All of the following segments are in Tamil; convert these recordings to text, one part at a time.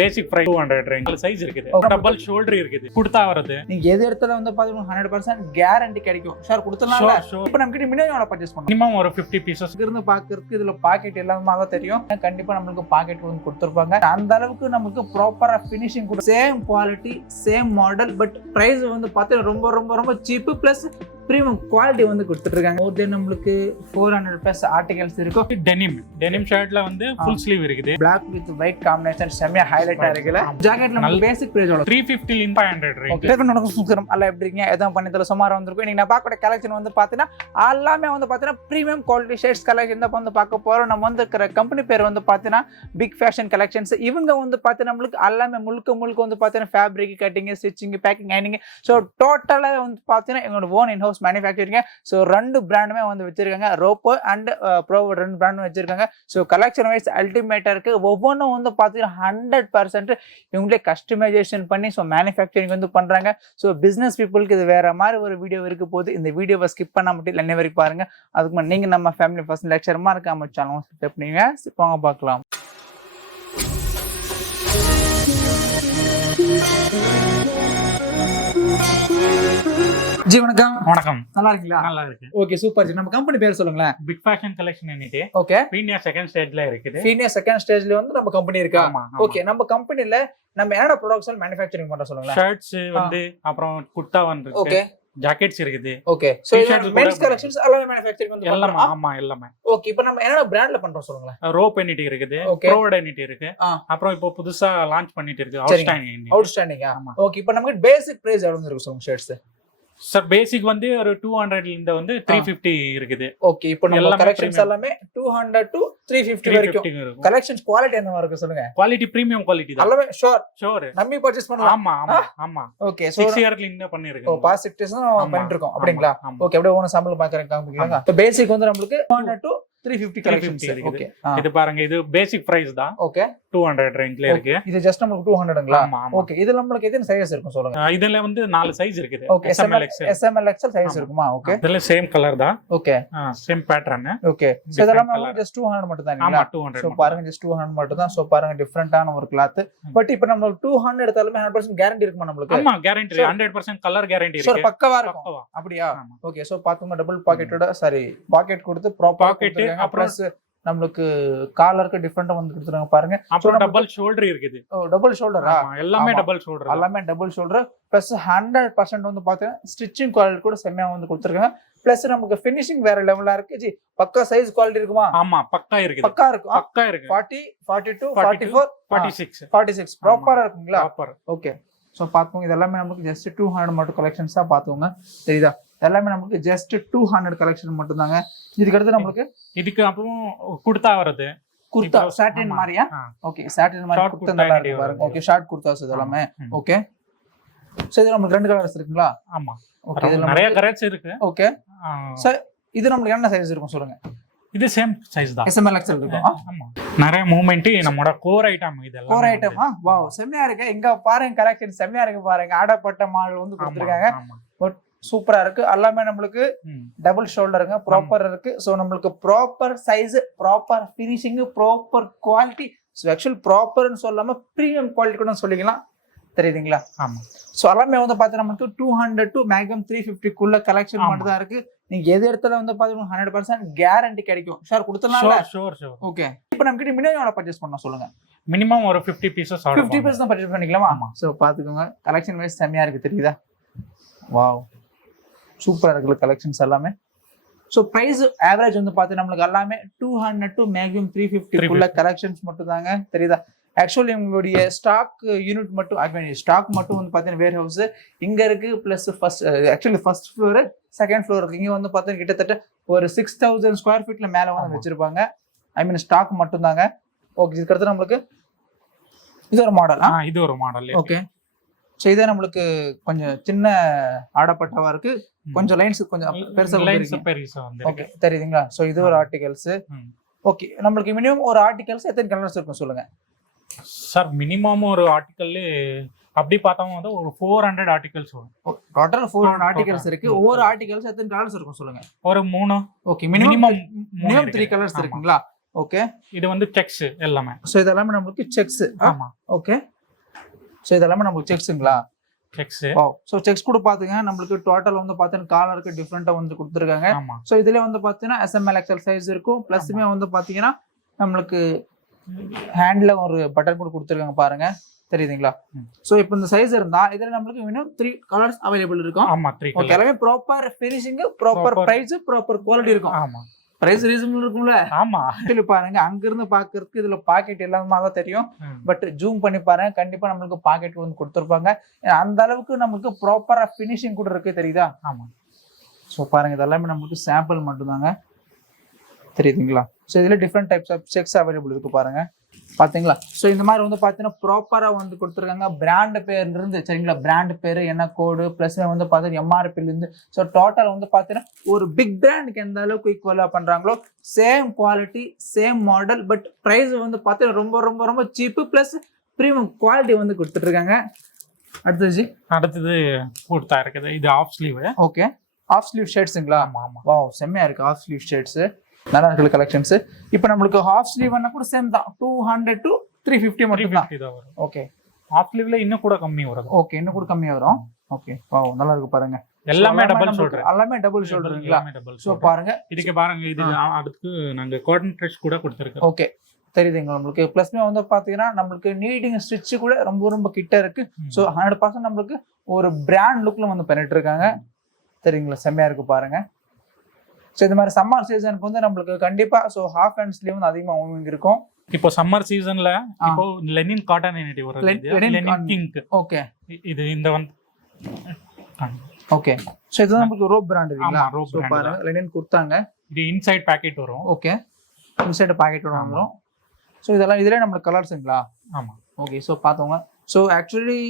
பேசிக் பிரைஸ் 200 ரேஞ்ச் சைஸ் இருக்குது, டபுள் ஷோல்டர் இருக்குது, குர்தா வருது. நீங்க எது இடத்துல வந்து பாத்தீங்கன்னா 100% கேரண்டி கிடைக்கும் சார் கொடுத்தனால. இப்போ நம்ம கிட்ட மினிமம் எவ்வளவு பர்ச்சேஸ் பண்ணணும்? மினிமம் ஒரு 50 பீசஸ் இருந்து பாக்குறதுக்கு இதுல பாக்கெட் எல்லாமே தான் தெரியும். கண்டிப்பா நம்மளுக்கு பாக்கெட் வந்து கொடுத்துருப்பாங்க. அந்த அளவுக்கு நமக்கு ப்ராப்பரா ஃபினிஷிங் கூட same quality same model, but price வந்து பார்த்தீங்கன்னா ரொம்ப ரொம்ப ரொம்ப சீப்பு பிளஸ் பிரீமியம் குவாலிட்டி வந்து கொடுத்துட்டு இருக்காங்க. ஒரு நம்மளுக்கு 400+ ஆர்டிகல்ஸ் இருக்கும். டெனிம் ஷர்ட்ல வந்து ஃபுல் ஸ்லீவ் இருக்குது, பிளாக் வித் ஒயிட் காம்பினேஷன் செமையா ஹைலைட்டா இருக்குல. ஜாக்கெட்ல நம்ம பேசிக் பிரைஸ் எவ்வளவு? 350 லிருந்து 500 ரேஞ்ச். ஓகே நமக்கு அல்ல எப்படி இருக்கீங்க? எதுவும் பண்ணி சுமாரா வந்திருக்கும். நீங்க நான் பார்க்கக்கூடிய கலெக்ஷன் வந்து பாத்தீங்கன்னா எல்லாமே வந்து பாத்தீங்கன்னா பிரீமியம் குவாலிட்டி ஷர்ட்ஸ் கலெக்ஷன் தான் வந்து பார்க்க போறோம். நம்ம வந்து இருக்கிற கம்பெனி பேர் வந்து பாத்தீங்கன்னா பிக் ஃபேஷன் கலெக்ஷன்ஸ். இவங்க வந்து பாத்தீங்கன்னா நம்மளுக்கு எல்லாமே முழுக்க வந்து பாத்தீங்கன்னா ஃபேப்ரிக் கட்டிங், ஸ்டிச்சிங், பேக்கிங், ஐனிங், ஸோ டோட்டலா வந்து பாத்தீங்கன்னா எங்களோட own in house manufacturing. So ரெண்டு பிராண்டுமே வந்து வச்சிருக்காங்க, ரோப்போ அண்ட் ப்ரோவோ ரெண்டு பிராண்டும் வச்சிருக்காங்க. ஸோ கலெக்ஷன் வைஸ் அல்டிமேட்டா இருக்கு. ஒவ்வொன்றும் வந்து பாத்தீங்கன்னா 100% இவங்களே கஸ்டமைசேஷன் பண்ணி ஸோ மேனுஃபேக்சரிங் வந்து பண்றாங்க. ஸோ பிசினஸ் பீப்புளுக்கு இது வேற மாதிரி ஒரு வீடியோ இருக்க போது. இந்த வீடியோவை ஸ்கிப் பண்ண மட்டும் என்ன வரைக்கும் பாருங்க. அதுக்கு முன்னாடி நீங்க நம்ம ஃபேமிலி ஃபர்ஸ்ட் லெக்சரமா இருக்காம சேனல் சப்ஸ்கிரைப் பண்ணுங்க. வாங்க பார்க்கலாம். ஜி வணக்கம். வணக்கம், நல்லா இருக்கீங்களா? நல்லா இருக்கு. Okay super ji. நம்ம கம்பெனி பேர் சொல்லுங்களேன். பிக் ஃபேஷன் கலெக்ஷன் எனிட்டே. ஓகே. பீனியா செகண்ட் ஸ்டேஜ்ல இருக்குது. பீனியா செகண்ட் ஸ்டேஜ்ல வந்து நம்ம கம்பெனி இருக்கா? ஆமா. ஓகே. நம்ம கம்பெனில நம்ம என்னோட ப்ராடக்ட்ஸ் மேனுஃபேக்சரிங் பண்றோம் சொல்லுங்களேன். ஷர்ட்ஸ் வந்து அப்புறம் குர்தா வந்து ஓகே, ஜாக்கெட்ஸ் இருக்குது. ஓகே. சோ இது மென்ஸ் கலெக்ஷன்ஸ் எல்லாமே மேனுஃபேக்சரிங் வந்து எல்லாமே. ஆமா எல்லாமே. ஓகே. இப்போ நம்ம என்னோட பிராண்ட்ல பண்றோம் சொல்லுங்களேன். ரோப் எனிட்டி இருக்குது, ப்ரோவோ எனிட்டி இருக்கு, அப்புறம் இப்போ புதுசா லான்ச் பண்ணிட்டு இருக்கு அவுட்ஸ்டாண்டிங். ஓகே. இப்போ நமக்கு பேசிக் பிரைஸ் எவ்வளவு இருக்கு சொல்லுங்க ஷர்ட்ஸ்? சார் பேசிக் வந்து ஒரு 200 ல வந்து 350 இருக்குது. ஓகே. இப்போ நம்ம கலெக்ஷன்ஸ் எல்லாமே 200 to 350 வரைக்கும் இருக்கும். கலெக்ஷன்ஸ் குவாலிட்டி என்ன இருக்கு சொல்லுங்க? குவாலிட்டி பிரீமியம் குவாலிட்டி தான். எல்லாமே ஷூர். நம்பி பர்சேஸ் பண்ணலாம். ஆமா. ஓகே. 6 இயர்ல இன்ன பண்ணிருக்கோம். ஓ பாஸ் 6 இயர்ஸ் பண்ணிட்டு இருக்கோம் அப்படிங்களா? ஓகே. அப்படியே ஓன சாம்பிள் பாக்குறேன் காமிக்கலாங்க. இப்போ பேசிக் வந்து நமக்கு 200 to 350 கலெக்ஷன்ஸ் இருக்கு. இது பாருங்க, இது பேசிக் பிரைஸ் தான். ஓகே. 200 ரேஞ்ச்ல இருக்கு. இது ஜஸ்ட் நமக்கு 200ங்களா? ஓகே. இதுல நமக்கு எத்தனை சைஸ் இருக்கும் சொல்லுங்க? இதுல வந்து 4 சைஸ் இருக்குது. ஓகே. SML XL சைஸ் இருக்குமா? ஓகே. இதுல சேம் கலர் தான். Okay. Same pattern. Okay. So இதெல்லாம் நமக்கு ஜஸ்ட் 200 மட்டும் தான். ஆமா 200. சோ பாருங்க ஜஸ்ட் 200 மட்டும் தான். சோ பாருங்க டிஃபரண்டான ஒரு கிளாத். பட் இப்போ நம்ம 200 எடுத்தாலுமே 100% கேரண்டி இருக்குமா நமக்கு? ஆமா கேரண்டி 100% கலர் கேரண்டி இருக்கு. சோ பக்கவா இருக்கும். அப்படியே. ஓகே. சோ பாத்துங்க டபுள் பாக்கெட்டோட பாக்கெட் கொடுத்து ப்ராப்பர் கொடுத்துருக்காங்க. பிளஸ் நமக்கு காலருக்கு டிஃபரெண்டா வந்து கொடுத்துருக்காங்க பாருங்க. அப்புறம் டபுள் ஷோல்டர் இருக்குது. டபுள் ஷோல்டரா? எல்லாமே டபுள் ஷோல்டர். எல்லாமே டபுள் ஷோல்டர் பிளஸ் 100% வந்து பாத்தீங்கன்னா ஸ்டிச்சிங் குவாலிட்டி கூட செம்மையா வந்து கொடுத்துருக்காங்க. பிளஸ் நமக்கு ஃபினிஷிங் வேற லெவலா இருக்கு. ஜி பக்கா சைஸ் குவாலிட்டி இருக்குமா? ஆமா பக்கா இருக்கு. பக்கா இருக்கும். 40, 42, 44, 46 ப்ராப்பரா இருக்குங்களா? ப்ராப்பர். ஓகே. சோ பாத்துங்க இது எல்லாமே நமக்கு ஜஸ்ட் 200 மட்டும் கலெக்ஷன்ஸா பாத்துங்க. தெரியுதா? எல்லாமே நமக்கு ஜஸ்ட் 200 கலெக்ஷன் மட்டும் தாங்க. இதுக்கு அடுத்து நமக்கு இதுக்கு அப்புறம் குர்தா வருது. குர்தா சாட்டின் மாதிரியா? ஓகே. சாட்டின் மாதிரி குர்தா நல்லா இருக்கு பாருங்க. ஓகே. ஷார்ட் குர்தாஸ் இதெல்லாம். ஓகே. சோ இது நமக்கு ரெண்டு கலர்ஸ் இருக்குங்களா? ஆமா. ஓகே. இதுல நிறைய கலர்ஸ் இருக்கு. ஓகே. சோ இது நமக்கு என்ன சைஸ் இருக்கும் சொல்லுங்க? இது சேம் சைஸ் தான். SML XL இருக்கும். ஆமா. நிறைய மூவ்மெண்ட் நம்மளோட கோர் ஐட்டம் இதெல்லாம். Core item. வாவ் செமையா இருக்கு. இங்க பாருங்க கலெக்ஷன் செமையா இருக்கு பாருங்க. ஆடப்பட்ட மாடல் வந்து கொடுத்திருக்காங்க. பட் சூப்பரா இருக்கு. எல்லாமே நம்மளுக்கு டபுள் ஷோல்டருங்க ப்ராப்பர் இருக்கு. சோ நம்மளுக்கு proper size, proper finishing, proper quality. So actual ப்ராப்பர்னு சொல்லாம பிரீமியம் குவாலிட்டி கூட சொல்லிக்கலாம். தெரியுதுங்களா? ஆமா. சோ எல்லாமே வந்து பாத்தீங்கன்னா நமக்கு 200 to மேக்ஸிமம் 350 குள்ள கலெக்ஷன் மட்டும் தான் இருக்கு. நீங்க எது இடத்துல வந்து பாத்தீங்கன்னா 100% கேரண்டி கிடைக்கும். ஷூர் கொடுத்தலாம்ல? ஷூர். ஓகே. இப்போ நம்ம கிட்ட மினிமம் எவ்வளவு பர்ச்சேஸ் பண்ணனும் சொல்லுங்க? மினிமம் ஒரு 50 பீசஸ் 50 பீசஸ் தான் பர்ச்சேஸ் பண்ணிக்கலாமா? ஆமா. சோ பாத்துக்கோங்க கலெக்ஷன் வைஸ் செமையா இருக்கு. தெரியுதா? வாவ் சூப்பரா இருக்கு கலெக்ஷன்ஸ் எல்லாமே. சோ பிரைஸ் ஆவரேஜ் வந்து பாத்தீங்கன்னா நமக்கு எல்லாமே 200 to மேக்ஸிமம் 350 குள்ள கலெக்ஷன்ஸ் மட்டும் தாங்க. தெரியுதா? ஆக்சுவலி உங்களுடைய ஸ்டாக் யூனிட் மட்டும் ஸ்டாக் மட்டும் வந்து பாத்தீங்கன்னா வேர் ஹவுஸ் இங்க இருக்கு. Plus first floor second floor இருக்கு. இங்க வந்து பாத்தீங்கன்னா கிட்டத்தட்ட ஒரு 6000 ஸ்கொயர் ஃபீட்ல மேல வந்து வச்சிருப்பாங்க. ஸ்டாக் மட்டும் தாங்க. ஓகே. இதுக்கு அடுத்து நம்மளுக்கு இது ஒரு மாடல். இது ஒரு மாடல். ஓகே. சோ இதே நம்மளுக்கு கொஞ்சம் சின்ன ஆடப்பட்டவா இருக்கு. கொஞ்சம் லைன்ஸ் கொஞ்சம் பெருசா வந்து. ஓகே. தெரியுதுங்களா? சோ இது ஒரு ஆர்டிகல்ஸ். ஓகே. நம்மளுக்கு மினிமம் ஒரு ஆர்டிகல்ஸ் எத்தனை கலர்ஸ் இருக்கும் சொல்லுங்க? சார் மினிமம் ஒரு ஆர்டிகல் அப்படி பார்த்தோம் வந்து ஒரு 400 ஆர்டிகல்ஸ் வரும். டோட்டல் 400 ஆர்டிகல்ஸ் இருக்கு. ஒவ்வொரு ஆர்டிகல்ஸ் எத்தனை கலர்ஸ் இருக்கும் சொல்லுங்க? ஒரு 3. ஓகே. மினிமம் 3 கலர்ஸ் இருக்குங்களா? ஓகே. இது வந்து செக்ஸ் எல்லாமே. ஸோ இதெல்லாமே நம்மளுக்கு செக்ஸ். ஆமா. ஓகே. ஸோ இதெல்லாமே நம்மளுக்கு செக்ஸுங்களா? செக்ஸ். ஸோ செக்ஸ் கூட பாத்தீங்கன்னா நம்மளுக்கு டோட்டல் வந்து பாத்தீங்கன்னா காலருக்கு டிஃப்ரெண்டா வந்து கொடுத்துருக்காங்க. ஆமா. ஸோ இதுல வந்து பாத்தீங்கன்னா SML XL சைஸ் இருக்கும். பிளஸ்மே வந்து பாத்தீங்கன்னா நம்மளுக்கு ஹேண்ட்ல ஒரு பட்டன் கூட கொடுத்துருக்காங்க பாருங்க, தெரியுதுங்களா? சோ இப்போ இந்த சைஸ் இருந்தா இதுல நம்மளுக்கு இன்னும் 3 கலர்ஸ் அவைலபிள் இருக்கும். ஆமா, 3 கலர். ஓகே, எல்லாமே proper finishing, proper price, proper quality இருக்கும். ஆமா. பிரைஸ் ரீசனபிள் இருக்கும்ல? ஆமா. ஆக்சுவலி பாருங்க, அங்க இருந்து பாக்குறதுக்கு இதுல பாக்கெட் எல்லாமே தான் தெரியும். பட் ஜூம் பண்ணி பாருங்க, கண்டிப்பா நம்மளுக்கு பாக்கெட் வந்து கொடுத்துருப்பாங்க. அந்த அளவுக்கு நம்மளுக்கு ப்ராப்பரா ஃபினிஷிங் கூட இருக்கு, தெரியுதா? ஆமா. சோ பாருங்க, இதெல்லாமே நம்மளுக்கு சாம்பிள் மட்டும் தாங்க, தெரியுதுங்களா? ஸோ இதில் different types of checks available இருக்கு பாருங்க, பார்த்தீங்களா? ஸோ இந்த மாதிரி வந்து பார்த்தீங்கன்னா ப்ராப்பராக வந்து கொடுத்துருக்காங்க. பிராண்ட் பேர்லேருந்து, சரிங்களா, பிராண்ட் பேர் என்ன கோடு ப்ளஸ் வந்து பார்த்தீங்கன்னா எம்ஆர்பிலேருந்து. ஸோ டோட்டல் வந்து பார்த்தீங்கன்னா ஒரு பிக் பிராண்டுக்கு எந்த அளவுக்கு ஈக்குவலாக பண்ணுறாங்களோ same quality same model, but price வந்து பார்த்தீங்கன்னா ரொம்ப ரொம்ப ரொம்ப சீப்பு ப்ளஸ் ப்ரீமியம் குவாலிட்டி வந்து கொடுத்துட்ருக்காங்க. அடுத்தது கொடுத்தா இருக்குது, இது half sleeve. Okay, half sleeve ஷர்ட்ஸுங்களா? ஆமா ஆமா. வாவ், செம்மையா இருக்கு ஆஃப் ஸ்லீவ் ஷர்ட்ஸ், நல்லா இருக்கு கலெக்ஷன்ஸ். இப்போ நம்மளுக்கு ஹாஃப் ஸ்லீவ்னா கூட சேம் தான், 200 to 350 மட்டும் தான் வரும். ஓகே, ஹாஃப் ஸ்லீவ்ல இன்னும் கூட கம்மி வரும். ஓகே, இன்னும் கூட கம்மியா வரும். ஓகே, வாவ், நல்லா இருக்கு பாருங்க. எல்லாமே டபுள் ஷோல்டர், எல்லாமே டபுள் ஷோல்டருங்களா? சோ பாருங்க, இதுக்கு பாருங்க, இது அடுத்து நாங்க காட்டன் ட்ரெஸ் கூட கொடுத்திருக்கோம். ஓகே, தெரியுதுங்க நம்மளுக்கு. பிளஸ்மே வந்து பாத்தீங்கன்னா நம்மளுக்கு நீடிங் ஸ்டிச் கூட ரொம்ப ரொம்ப கிட்ட இருக்கு. சோ 100% நம்மளுக்கு ஒரு பிராண்ட் லுக்ல வந்து பண்ணிட்டு இருக்காங்க, தெரியுங்களா? செம்மையா இருக்கு பாருங்க. ஸோ இந்த மாதிரி சம்மர் சீசனுக்கு வந்து நம்மளுக்கு கண்டிப்பா ஸோ ஹாஃப் ஹேண்ட் ஸ்லீவ் வந்து அதிகமாக மூவிங் இருக்கும். இப்போ சம்மர் சீசன்ல இப்போ லெனின் காட்டன் யூனிட்டி வருது, லெனின் பிங்க். ஓகே, இது இந்த வந்து ஓகே. ஸோ இது நம்மளுக்கு ரோப் பிராண்ட் இருக்குங்களா? ரோப் ஸோ பாருங்க, லெனின் கொடுத்தாங்க. இது இன்சைட் பாக்கெட் வரும். ஓகே, இன்சைட் பாக்கெட் வரும். ஸோ இதெல்லாம் இதுலேயே நம்மளுக்கு கலர்ஸுங்களா? ஆமா. ஓகே, ஸோ பார்த்தோங்க. ஸோ ஆக்சுவலி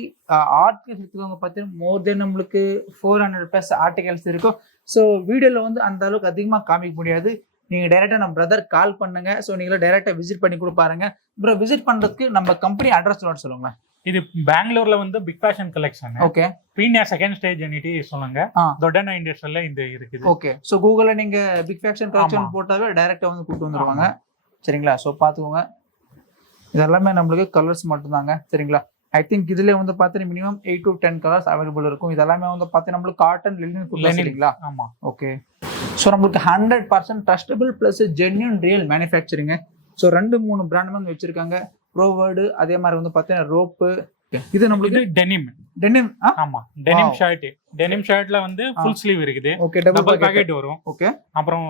ஆர்டிகல்ஸ் வந்து பார்த்தீங்கன்னா மோர் தென் நம்மளுக்கு 400+ ஆர்டிகல்ஸ் இருக்கும். ஸோ வீடியோவில் வந்து அந்த அளவுக்கு அதிகமாக காமிக்க முடியாது. நீங்கள் டைரெக்டாக நம்ம பிரதர் கால் பண்ணுங்க. ஸோ நீங்களும் டைரெக்டாக விசிட் பண்ணி கூட பாருங்க. அப்புறம் விசிட் பண்ணுறதுக்கு நம்ம கம்பெனி அட்ரஸ் சொல்லுங்க. இது பெங்களூர்ல வந்து big fashion collection. Okay, Peenya second stage யூனிட்டி சொல்லுங்க. தொட்டன்னா இண்டஸ்ட்ரியல்ல இந்த இருக்குது. ஓகே, ஸோ கூகுளில் நீங்கள் பிக் ஃபேஷன் கலெக்ஷன் போட்டாவே டைரெக்டாக வந்து கூப்பிட்டு வந்துடுவாங்க, சரிங்களா? ஸோ பார்த்துக்கோங்க, இதெல்லாமே நம்மளுக்கு கலர்ஸ் மட்டும்தாங்க, சரிங்களா? ஐ திங்க் இதுல வந்து பாத்தீங்கன்னா மினிமம் 8 to 10 கலர்ஸ் அவைலபிள் இருக்கும். இதெல்லாமே வந்து பாத்தீங்கன்னா நம்மளுக்கு காட்டன் லினன் கொடுத்துருக்கீங்களா? ஆமா. ஓகே, ஸோ நம்மளுக்கு 100% trustable plus genuine real manufacturing. So 2-3 brand வந்து வச்சிருக்காங்க. ப்ரோவர்டு, அதே மாதிரி வந்து பாத்தீங்கன்னா ரோப்பு. இது நம்மளுக்கு டெனிம். ஆமா, டெனிம் ஷர்ட். டெனிம் ஷர்ட்ல வந்து ஃபுல் ஸ்லீவ் இருக்குது. ஓகே, டபுள் பாக்கெட் வரும். ஓகே, அப்புறம்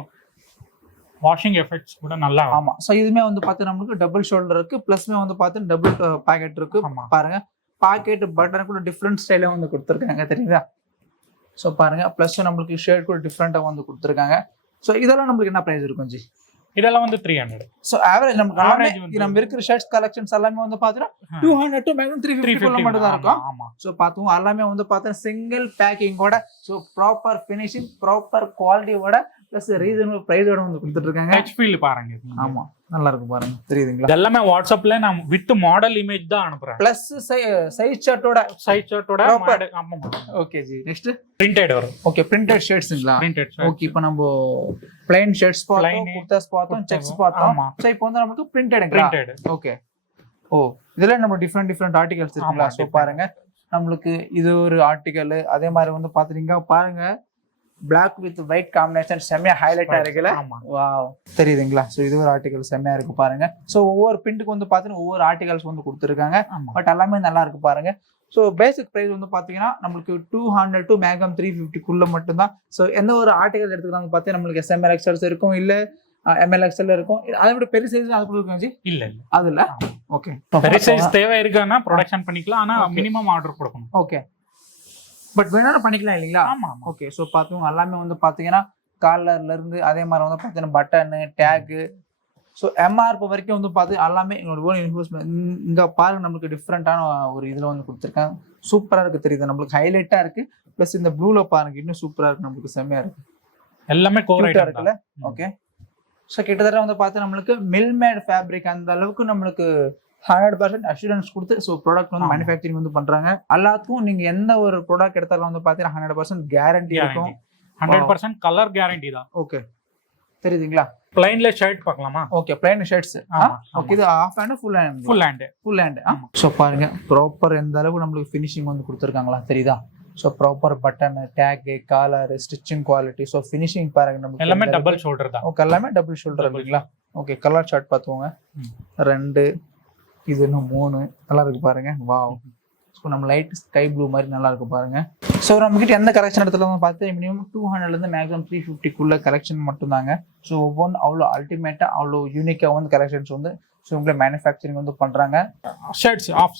வாஷிங் எஃபெக்ட்ஸ் கூட நல்லா. ஆமா. சோ இதுமே வந்து பாத்தீங்கன்னா நம்மளுக்கு டபுள் ஷோல்டர் இருக்கு, பிளஸ்மே வந்து பாத்தீங்கன்னா டபுள் பாக்கெட் இருக்கு. பாருங்க, பாக்கெட் பட்டன் கூட டிஃப்ரெண்ட் ஸ்டைல வந்து கொடுத்துருக்காங்க, தெரியுதா? சோ பாருங்க, பிளஸ் நம்மளுக்கு ஷர்ட் கூட டிஃப்ரெண்டா வந்து கொடுத்துருக்காங்க. சோ இதெல்லாம் நம்மளுக்கு என்ன பிரைஸ் இருக்கும் ஜி? இதெல்லாம் வந்து 300. சோ ஆவரேஜ் நம்ம இருக்கிற ஷர்ட்ஸ் கலெக்ஷன்ஸ் எல்லாமே வந்து பாத்தீங்கன்னா 200 to மேக்ஸிமம் 350 மட்டும் தான் இருக்கும். சோ பாத்துங்க, எல்லாமே வந்து பாத்தீங்கன்னா சிங்கிள் பேக்கிங்கோட, சோ ப்ராப்பர் ஃபினிஷிங், ப்ராப்பர் குவாலிட்டியோட பிளஸ் ரீசனபிள் பிரைஸோட வந்து கொடுத்துட்டு இருக்காங்க. டச் ஃபீல் பாருங்க. ஆமா, நல்லா இருக்கு பாருங்க, தெரியுதுங்களா? எல்லாமே வாட்ஸ்அப்ல நான் வித் மாடல் இமேஜ் தான் அனுப்புறேன். பிளஸ் சைஸ் சார்ட்டோட ஆமா. ஓகே ஜி, நெக்ஸ்ட் பிரிண்டட் வரும். ஓகே, பிரிண்டட் ஷர்ட்ஸ்ங்களா? பிரிண்டட். ஓகே, இப்போ நம்ம ப்ளைன் ஷர்ட்ஸ் பார்த்தோம், குர்தாஸ் பார்த்தோம், செக்ஸ் பார்த்தோம். சோ இப்போ வந்து நமக்கு பிரிண்டட்ங்களா? ஓகே. ஓ, இதெல்லாம் நம்ம டிஃபரெண்ட் ஆர்டிகல்ஸ் இருக்குங்களா? சோ பாருங்க, நம்மளுக்கு இது ஒரு ஆர்டிகல். அதே மாதிரி வந்து பாத்தீங்கன்னா பாருங்க, Black with white காம்பினேஷன் செம்மையா ஹைலைட்டா இருக்குல்ல? வாவ், தெரியுதுங்களா? சோ இது ஒரு ஆர்டிகல் செம்மையா இருக்கு பாருங்க. சோ ஒவ்வொரு பிரிண்ட்டுக்கு வந்து பாத்தீங்கன்னா ஒவ்வொரு ஆர்டிகல்ஸ் வந்து கொடுத்துருக்காங்க. பட் எல்லாமே நல்லா இருக்கு பாருங்க. ஸோ பேசிக் ப்ரைஸ் வந்து பார்த்தீங்கன்னா நம்மளுக்கு 200 to மேக்ஸிமம் 350 மட்டும்தான். ஸோ எந்த ஒரு ஆர்டிகல் எடுத்துக்கிறாங்க பார்த்தீங்கன்னா நம்மளுக்கு SML XL இருக்கும், இல்லை ML XL இருக்கும். அதை விட பெரிய சைஸ் அது கொடுக்கும் ஜி? இல்லை அது இல்லை. ஓகே, பெரிய சைஸ் தேவை இருக்குன்னா ப்ரொடக்ஷன் பண்ணிக்கலாம், ஆனால் மினிமம் ஆர்டர் கொடுக்கணும். ஓகே, பட் வேணாலும் பண்ணிக்கலாம் இல்லைங்களா? ஆமா. ஓகே, ஸோ பார்த்துக்கோங்க, எல்லாமே வந்து பார்த்தீங்கன்னா காலர்ல இருந்து அதே மாதிரி வந்து பார்த்தீங்கன்னா பட்டனு, டேகு, ஸோ எம்ஆர்பி வரைக்கும் வந்து பார்த்து எல்லாமே என்னோட ஓன் இன்வெஸ்ட்மெண்ட். இங்கே பாருங்க, நம்மளுக்கு டிஃப்ரெண்டான ஒரு இதில் வந்து கொடுத்துருக்கேன். சூப்பராக இருக்கு, தெரியுது, நம்மளுக்கு ஹைலைட்டாக இருக்கு. ப்ளஸ் இந்த ப்ளூல பாருங்க, இன்னும் சூப்பராக இருக்கு, நம்மளுக்கு செம்மையா இருக்கு, எல்லாமே கோரேட்டா இருக்குல்ல? ஓகே, ஸோ கிட்டத்தட்ட வந்து பார்த்து நம்மளுக்கு மில்மேட் ஃபேப்ரிக் அந்த அளவுக்கு நம்மளுக்கு 100% அஷூரன்ஸ் கொடுத்து ஸோ ப்ராடக்ட் வந்து மேனுஃபேக்சரிங் வந்து பண்றாங்க. எல்லாத்துக்கும் நீங்க எந்த ஒரு ப்ராடக்ட் எடுத்தாலும் வந்து பார்த்தீங்கன்னா 100% கேரண்டி இருக்கும். 100% கலர் கேரண்டி தான். ஓகே, தெரியுதுங்களா? பிளைன்ல ஷர்ட் பார்க்கலாமா? Okay, plain shirts. ஆமா, ஓகே, இது half hand full hand? Full hand. So பாருங்க ப்ராப்பர் எந்த அளவுக்கு நம்மளுக்கு ஃபினிஷிங் வந்து கொடுத்துருக்காங்களா தெரியுதா? So proper button, tag, collar, stitching quality, so finishing பாருங்க நமக்கு எல்லாமே டபுள் ஷோல்டர் தான். ஓகே, எல்லாமே டபுள் ஷோல்டர் இல்லைங்களா? ஓகே, கலர் சார்ட் பார்த்துக்கோங்க. 2 இது இன்னும் 3 நல்லா இருக்கு பாருங்க. வாவ். ஸோ நம்ம லைட் ஸ்கை ப்ளூ மாதிரி நல்லா இருக்கு பாருங்க. ஸோ நம்மகிட்ட எந்த கலெக்ஷன் இடத்துல வந்து பார்த்து மினிமம் 200லேருந்து மேக்ஸிமம் 350க்குள்ள கலெக்ஷன் மட்டும்தாங்க. ஸோ ஒவ்வொன்று அவ்வளோ அல்டிமேட்டாக அவ்வளோ யூனிக்காக வந்து கலெக்ஷன்ஸ் வந்து ஸோ உங்களை மேனுஃபேக்சரிங் வந்து பண்ணுறாங்க. ஷர்ட்ஸ் ஆஃப்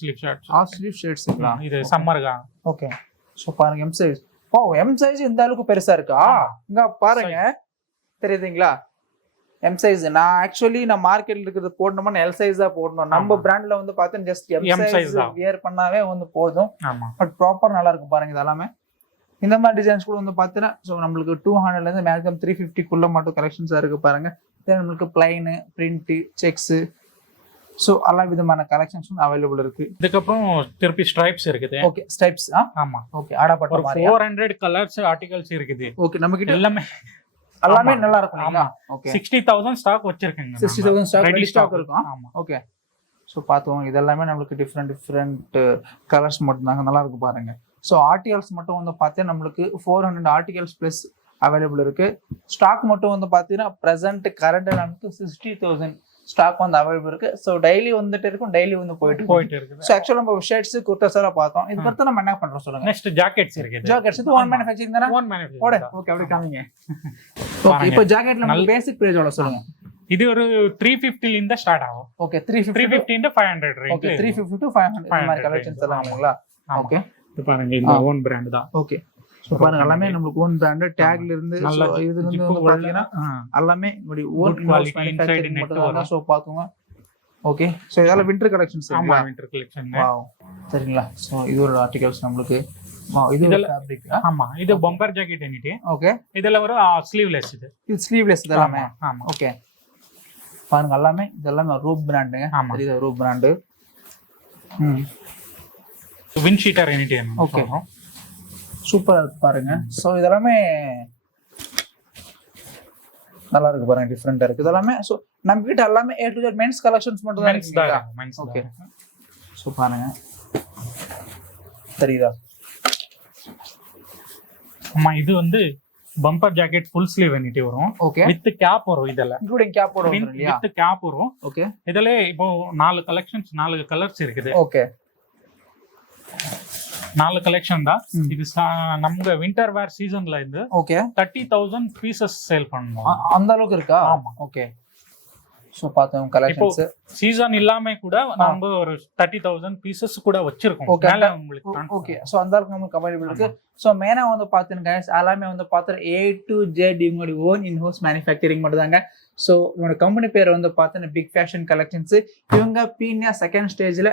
ஸ்லீவ் ஷர்ட்ஸுங்களா? இது சம்மருக்கா? ஓகே. ஸோ பாருங்க எம் சைஸ். ஓ, எம் சைஸ் இந்த அளவுக்கு பெருசா இருக்கா? இங்க பாருங்க, தெரியுதுங்களா? M size. நான் ஆக்சுவலி மார்க்கெட்ல இருக்கிறது போடணும்னா எல் சைஸ் தான் போடணும். நம்ம பிராண்ட்ல வந்து பார்த்தா ஜஸ்ட் எம் சைஸ் வியர் பண்ணாவே வந்து போதும். பட் ப்ராப்பர் நல்லா இருக்கும் பாருங்க. இது எல்லாமே இந்த மாதிரி டிசைன்ஸ் கூட வந்து பார்த்தீங்கன்னா ஸோ நம்மளுக்கு 200லேருந்து மேக்ஸிமம் 350க்குள்ள மட்டும் கலெக்ஷன்ஸாக இருக்கு பாருங்க. இதே நம்மளுக்கு பிளைனு, பிரிண்ட், செக்ஸு, ஸோ எல்லா விதமான கலெக்ஷன்ஸும் அவைலபிள் இருக்கு. இதுக்கப்புறம் திருப்பி ஸ்ட்ரைப்ஸ் இருக்குது. Okay, stripes. ஆமா, ஓகே. ஆடாப்பட்ட மாதிரி 400 கலர்ஸ் ஆர்டிகல்ஸ் இருக்குது. ஓகே, நம்ம கிட்ட எல்லாமே நல்லா இருக்கும். ஓகே, 60,000 ஸ்டாக் வச்சிருக்கீங்க. 60,000 ஸ்டாக் ரெடி ஸ்டாக் இருக்கும். ஆமா, ஓகே. ஸோ பார்த்துக்கோங்க, இதெல்லாமே நம்மளுக்கு டிஃப்ரெண்ட் கலர்ஸ் மட்டும் தாங்க. நல்லா இருக்கு பாருங்க. ஸோ ஆர்டிகல்ஸ் மட்டும் வந்து பார்த்தீங்கன்னா நம்மளுக்கு 400 ஆர்டிகல்ஸ் ப்ளஸ் அவைலபிள் இருக்கு. ஸ்டாக் மட்டும் வந்து பார்த்தீங்கன்னா ப்ரெசென்ட் கரண்ட் நமக்கு 60,000 ஸ்டாக் வந்து அவைலபிள் இருக்கு. ஸோ டெய்லி வந்துட்டு இருக்கும், டெய்லி வந்து போயிட்டு இருக்கு. ஸோ ஆக்சுவலா நம்ம ஷர்ட்ஸ், குர்தாஸ் எல்லாம் பார்த்தோம். இதுக்கு அடுத்து நம்ம என்ன பண்றோம் சொல்லுங்க? நெக்ஸ்ட் ஜாக்கெட்ஸ் இருக்கு. ஜாக்கெட்ஸ் இது ஓன் மேனுஃபேக்சரிங் தானே? Own manufacturing. ஓகே, அப்படியே காமிங்க. ஓகே, இப்போ ஜாக்கெட்ல நம்ம பேசிக் பிரைஸ் எவ்வளவு சொல்லுங்க? இது ஒரு 350 ல இருந்து ஸ்டார்ட் ஆகும். Okay, 350 to 500 range. Okay, 350 to 500 இந்த மாதிரி கலெக்ஷன்ஸ் எல்லாம் ஆகுங்களா? ஓகே, இது பாருங்க, இது ஓன் பிராண்ட் தான். ஓகே. ஸோ பாருங்க, எல்லாமே நம்மளுக்கு ஓன் பிராண்ட். டேக்ல இருந்து இதுல இருந்து வந்து பாத்தீங்கன்னா எல்லாமே நம்மளுடைய ஓன் குவாலிட்டி இன்சைட் நெட் வரும். ஸோ பாத்துங்க. ஓகே, ஸோ இதெல்லாம் வின்டர் கலெக்ஷன்ஸ். ஆமா, வின்டர் கலெக்ஷன். வாவ், சரிங்களா? ஸோ இது ஒரு ஆர்டிகல்ஸ் நம்மளுக்கு. இது ஃபேப்ரிக். ஆமா, இது பம்பர் ஜாக்கெட் எனிட்டி. ஓகே, இதெல்லாம் ஒரு ஸ்லீவ்லெஸ். இது ஸ்லீவ்லெஸ் இதெல்லாமே. ஆமா, ஓகே. பாருங்க, எல்லாமே இதெல்லாம் ரூப் பிராண்டுங்க. ஆமா, இது ரூப் பிராண்டு. வின் ஷீட்டர் எனிட்டி. ஓகே, சூப்பரா இருக்கு பாருங்க. ஸோ இதெல்லாமே நல்லா இருக்கு பாருங்க, டிஃப்ரெண்டா இருக்கு இதெல்லாமே. ஸோ நம்ம கிட்ட எல்லாமே A to Z men's collections மட்டும் தான் இருக்கு. ஓகே, ஸோ பாருங்க, தெரியுதா? ஆமா, இது வந்து பம்பர் ஜாக்கெட் ஃபுல் ஸ்லீவ் எனிட்டி வரும். ஓகே, வித் கேப் வரும். இதெல்லாம் இன்க்ளூடிங் கேப் வரும் இல்லையா? வித் கேப் வரும். ஓகே, இதல இப்போ 4 கலெக்ஷன்ஸ், 4 கலர்ஸ் இருக்குது. ஓகே, 4 கலெக்ஷன் தான். இது நம்ம வின்டர் வேர் சீசன்ல இருந்து ஓகே 30,000 பீசஸ் சேல் பண்ணுவோம். அந்த அளவுக்கு இருக்கா? ஆமா, ஓகே. ஸோ பார்த்தோம் கலெக்ஷன்ஸ். சீசன் இல்லாம கூட நம்ம ஒரு 30,000 பீசஸ் கூட வச்சிருக்கோம். ஓகே, ஸோ அந்த அளவுக்கு நமக்கு அவைலபிள் இருக்கு. ஸோ மெயினா வந்து பார்த்தீங்கன்னா எல்லாமே வந்து பார்த்தீங்கன்னா A to Z இவங்களுடைய ஓன் இன்ஹவுஸ் மேனுஃபேக்சரிங் மட்டும் தாங்க. ஸோ இவங்க கம்பெனி பேர் வந்து பார்த்தீங்கன்னா பிக் ஃபேஷன் கலெக்ஷன்ஸ். இவங்க பீனியா செகண்ட் ஸ்டேஜ்ல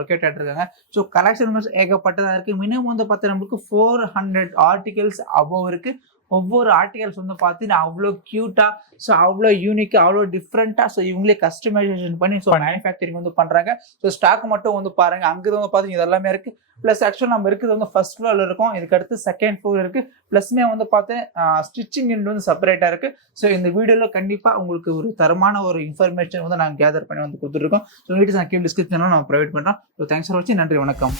லொக்கேட் ஆகிருக்காங்க. ஸோ கலெக்ஷன் ஏகப்பட்டதா இருக்கு. மினிமம் வந்து பார்த்தீங்கன்னா நம்மளுக்கு 400 ஆர்டிகல்ஸ் அபோவ் இருக்கு. ஒவ்வொரு ஆர்டிகல்ஸ் வந்து பார்த்தீங்கன்னா அவ்வளோ கியூட்டா, ஸோ அவ்வளோ யூனிக்கா, அவ்வளோ டிஃப்ரெண்டா, ஸோ இவங்களே கஸ்டமைசேஷன் பண்ணி ஸோ மேனுஃபேக்சரிங் வந்து பண்றாங்க. ஸோ ஸ்டாக் மட்டும் வந்து பாருங்க, அங்கே வந்து பார்த்தீங்கன்னா இது எல்லாமே இருக்கு. பிளஸ் ஆக்சுவலாக நம்ம இருக்கிறது வந்து ஃபர்ஸ்ட் ஃப்ளோர்ல இருக்கும். இதுக்கு அடுத்து செகண்ட் ஃப்ளோர் இருக்கு. பிளஸ்மே வந்து பார்த்தீங்கன்னா ஸ்டிச்சிங் யூனிட் வந்து செப்பரேட்டா இருக்கு. ஸோ இந்த வீடியோல கண்டிப்பா உங்களுக்கு ஒரு தரமான ஒரு இன்ஃபர்மேஷன் வந்து நாங்கள் கேதர் பண்ணி வந்து கொடுத்துருக்கோம். ஸோ வீடியோஸ் நான் கீழே டிஸ்கிரிப்ஷன்ல நான் ப்ரொவைட் பண்றோம். ஸோ தேங்க்ஸ் ஃபார் வாட்சிங். நன்றி, வணக்கம்.